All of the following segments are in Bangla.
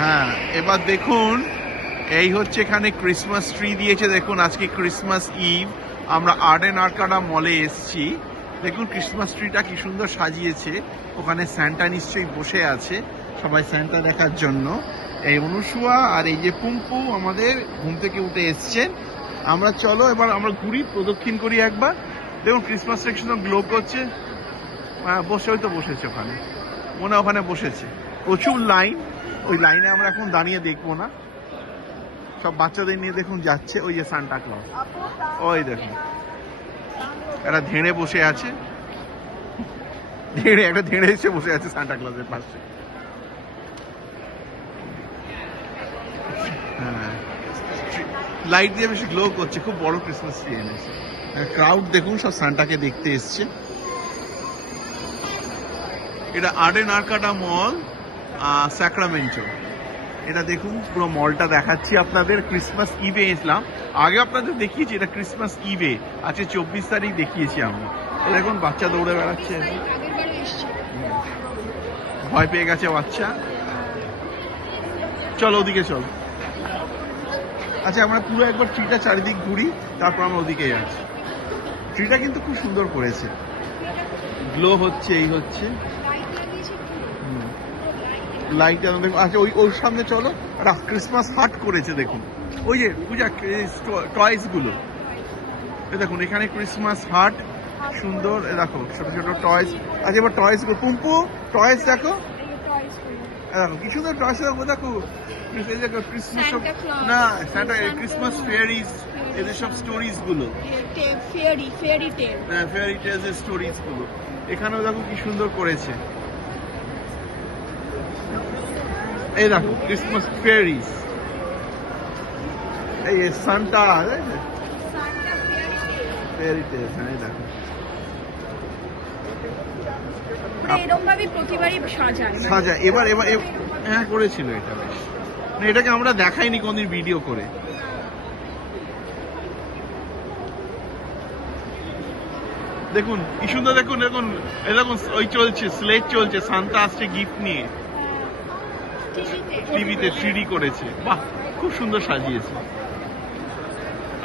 হ্যাঁ, এবার দেখুন এই হচ্ছে এখানে ক্রিসমাস ট্রি দিয়েছে। দেখুন আজকে ক্রিসমাস ইভ, আমরা আর্ডেন আর্কাডা মলে এসছি। দেখুন ক্রিসমাস ট্রিটা কি সুন্দর সাজিয়েছে। ওখানে স্যান্টা নিশ্চয়ই বসে আছে সবাই স্যান্টা দেখার জন্য। এই অনুসুয়া আর এই যে পুম্পু আমাদের ঘুম থেকে উঠে এসছেন। আমরা চলো এবার আমরা ঘুরি, প্রদক্ষিণ করি একবার। দেখুন ক্রিসমাস ট্রি সুন্দর গ্লো করছে। বসে হয়তো বসেছে ওখানে, মনে হয় ওখানে বসেছে। প্রচুর লাইন, ওই লাইনে আমরা এখন দাঁড়িয়ে দেখবো না। সব বাচ্চাদের নিয়ে দেখুন যাচ্ছে। ওই যে সান্টা ক্লজ, ওই দেখুন একটা ধেড়ে বসে আছে। একটা ধেড়ে এসে বসে আছে সান্টা ক্লজের পাশে। হ্যাঁ, লাইট দিয়ে বেশি গ্লো করছে। খুব বড় ক্রিসমাস ট্রি এনেছে। ক্রাউড দেখুন, সব সান্টাকে দেখতে এসছে। এটা আর্ডেন আর্কাডা মল, স্যাক্রামেন্টো। এটা দেখুন পুরো মলটা দেখাচ্ছি আপনাদের। ক্রিসমাস ইভে এসলাম, আগে আপনাদের দেখিয়েছি। এটা ক্রিসমাস ইভে আজকে 24 তারিখ দেখিয়েছি আমরা। দেখুন বাচ্চা দৌড়ে বেড়াচ্ছে, ভয় পেয়ে গেছে বাচ্চা। চলো ওদিকে চলো। আচ্ছা আমরা পুরো একবার ট্রিটা চারিদিক ঘুরি, তারপর আমরা ওদিকে যাচ্ছি। ট্রিটা কিন্তু খুব সুন্দর করেছে, গ্লো হচ্ছে। এই হচ্ছে লাইট। আচ্ছা ওর সামনে চলো, একটা ক্রিসমাস হাট করেছে দেখুন। ওই যে পূজা টয়েস গুলো, দেখুন এখানে ক্রিসমাস হাট সুন্দর। দেখো ছোট ছোট টয়েস। আচ্ছা এবার টয়েস গুলো, পুম্পু টয়েস দেখো। দেখো কি সুন্দর টয়েস। দেখো দেখো ক্রিসমাস না, স্যান্টা ক্রিসমাস ফেয়ারিজ, এদের সব স্টোরিজ গুলো, ফেয়ারি টেলস এর স্টোরিজ গুলো। এখানেও দেখো কি সুন্দর করেছে। এই দেখো ক্রিসমাস ফেয়ারিজ, এই সান্টা ফেয়ারি টেলস। হ্যাঁ এই দেখো এরকম ভাবে প্রতিবারই সাজায়। এবার এবার হ্যাঁ করেছিল এটা বেশ। না এটাকে আমরা দেখাইনি কোনদিন ভিডিও করে। দেখুন কি সুন্দর। দেখুন দেখুন এরকম ওই চলছে, স্লেট চলছে, সান্তা আসছে গিফট নিয়ে। টিভিতে 3D করেছে, বাহ খুব সুন্দর সাজিয়েছে।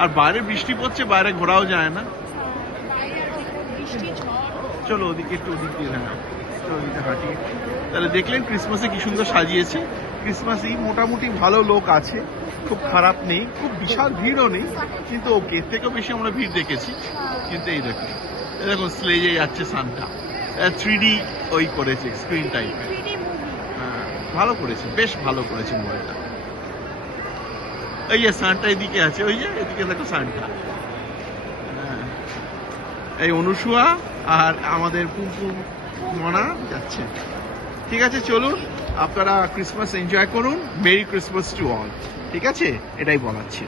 আর বাইরে বৃষ্টি পড়ছে, বাইরে ঘোরাও যায় না। চলো ওদিকে একটু, ওদিক দিয়ে হাঁটি। তাহলে দেখলেন ক্রিসমাসে কি সুন্দর সাজিয়েছে। ক্রিসমাসই মোটামুটি ভালো লোক আছে, খুব খারাপ নেই, খুব বিশাল ভিড়ও নেই, কিন্তু ওকে এর থেকেও বেশি আমরা ভিড় দেখেছি। কিন্তু এই দেখুন, এই দেখুন স্লেজে যাচ্ছে সান্টা। 3D ওই করেছে স্ক্রিন টাইপের। হ্যাঁ ভালো করেছে, বেশ ভালো করেছে মলটা। এই যে সান্টা এদিকে আছে, ওই যে এদিকে দেখো সান্টা। এই অনুসুয়া আর আমাদের পুম্পু মনা যাচ্ছে। ঠিক আছে চলুন, আপনারা ক্রিসমাস এনজয় করুন। Merry Christmas to all. ঠিক আছে, এটাই বলাচ্ছি।